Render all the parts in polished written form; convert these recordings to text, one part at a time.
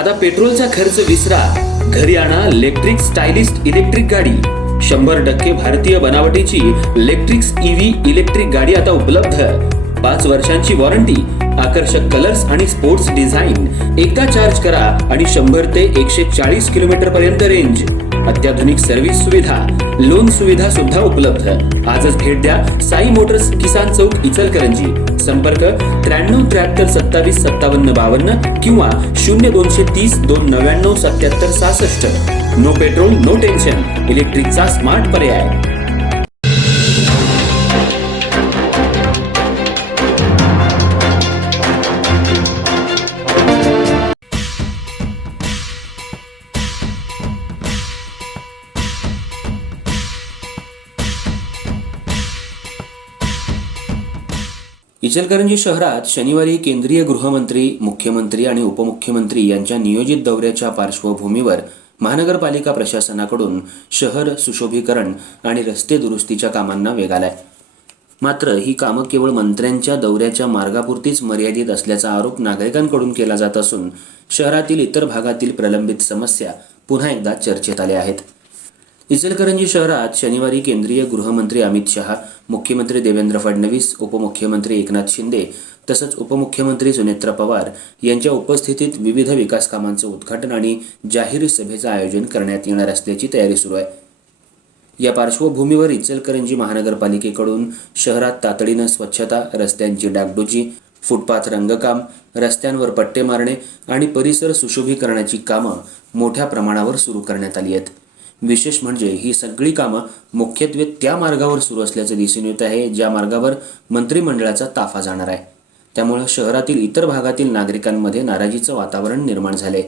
आता पेट्रोलचा खर्च विसरा, घरी आणा इलेक्ट्रिक स्टायलिस्ट इलेक्ट्रिक गाडी। 100% भारतीय बनावटीची इलेक्ट्रिक्स ईव्ही इलेक्ट्रिक गाडी आता उपलब्ध। 5 वर्षांची वॉरंटी, आकर्षक कलर्स आणि स्पोर्ट्स डिझाइन। एकदा चार्ज करा आणि 100 ते 140 किलोमीटर पर्यंत रेंज। अत्याधुनिक सर्व्हिस सुविधा, लोन सुविधा सुद्धा उपलब्ध। आजच भेट द्या साई मोटर्स, किसान चौक, इचलकरंजी। संपर्क 93 73 27 57 52 किंवा 0230 299 77 66। नो पेट्रोल नो टेन्शन, इलेक्ट्रिकचा स्मार्ट पर्याय। इचलकरंजी शहरात शनिवारी केंद्रीय गृहमंत्री, मुख्यमंत्री आणि उपमुख्यमंत्री यांच्या नियोजित दौऱ्याच्या पार्श्वभूमीवर महानगरपालिका प्रशासनाकडून शहर सुशोभीकरण आणि रस्ते दुरुस्तीच्या कामांना वेग आलाय। मात्र ही कामं केवळ मंत्र्यांच्या दौऱ्याच्या मार्गापुरतीच मर्यादित असल्याचा आरोप नागरिकांकडून केला जात असून शहरातील इतर भागातील प्रलंबित समस्या पुन्हा एकदा चर्चेत आल्या आहेत। इचलकरंजी शहरात शनिवारी केंद्रीय गृहमंत्री अमित शहा, मुख्यमंत्री देवेंद्र फडणवीस, उपमुख्यमंत्री एकनाथ शिंदे तसंच उपमुख्यमंत्री सुनेत्रा पवार यांच्या उपस्थितीत विविध विकास कामांचं उद्घाटन आणि जाहीर सभेचं आयोजन करण्यात येणार असल्याची तयारी सुरू आहे। या पार्श्वभूमीवर इचलकरंजी महानगरपालिकेकडून शहरात तातडीनं स्वच्छता, रस्त्यांची डागडुजी, फुटपाथ रंगकाम, रस्त्यांवर पट्टे मारणे आणि परिसर सुशोभीकरणाची कामं मोठ्या प्रमाणावर सुरू करण्यात आली आहेत। विशेष म्हणजे ही सगळी कामं मुख्यत्वे त्या मार्गावर सुरू असल्याचं दिसून येत आहे ज्या मार्गावर मंत्रिमंडळाचा ताफा जाणार आहे। त्यामुळे शहरातील इतर भागातील नागरिकांमध्ये नाराजीचं वातावरण निर्माण झाले।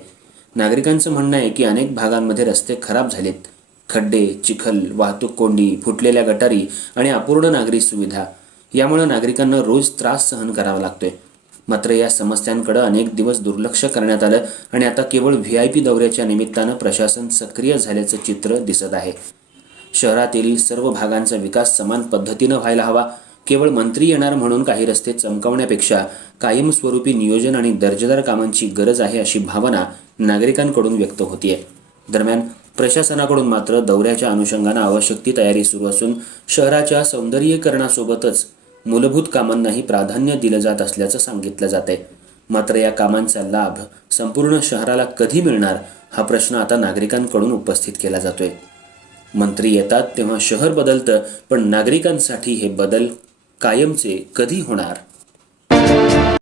नागरिकांचं म्हणणं आहे की अनेक भागांमध्ये रस्ते खराब झालेत, खड्डे, चिखल, वाहतूक कोंडी, फुटलेल्या गटारी आणि अपूर्ण नागरी सुविधा यामुळे नागरिकांना रोज त्रास सहन करावा लागतोय। मात्र या समस्यांकडे अनेक दिवस दुर्लक्ष करण्यात आलं आणि आता केवळ VIP दौऱ्याच्या निमित्तानं प्रशासन सक्रिय झाल्याचं चित्र दिसत आहे। शहरातील सर्व भागांचा विकास समान पद्धतीनं व्हायला हवा। केवळ मंत्री येणार म्हणून काही रस्ते चमकवण्यापेक्षा कायमस्वरूपी नियोजन आणि दर्जेदार कामांची गरज आहे अशी भावना नागरिकांकडून व्यक्त होतीये। दरम्यान प्रशासनाकडून मात्र दौऱ्याच्या अनुषंगानं आवश्यक ती तयारी सुरू असून शहराच्या सौंदर्यीकरणासोबतच मूलभूत कामांनाही प्राधान्य दिलं जात असल्याचं सांगितलं जातंय। मात्र या कामांचा लाभ संपूर्ण शहराला कधी मिळणार हा प्रश्न आता नागरिकांकडून उपस्थित केला जातोय। मंत्री येतात तेव्हा शहर बदलतं, पण नागरिकांसाठी हे बदल कायमचे कधी होणार?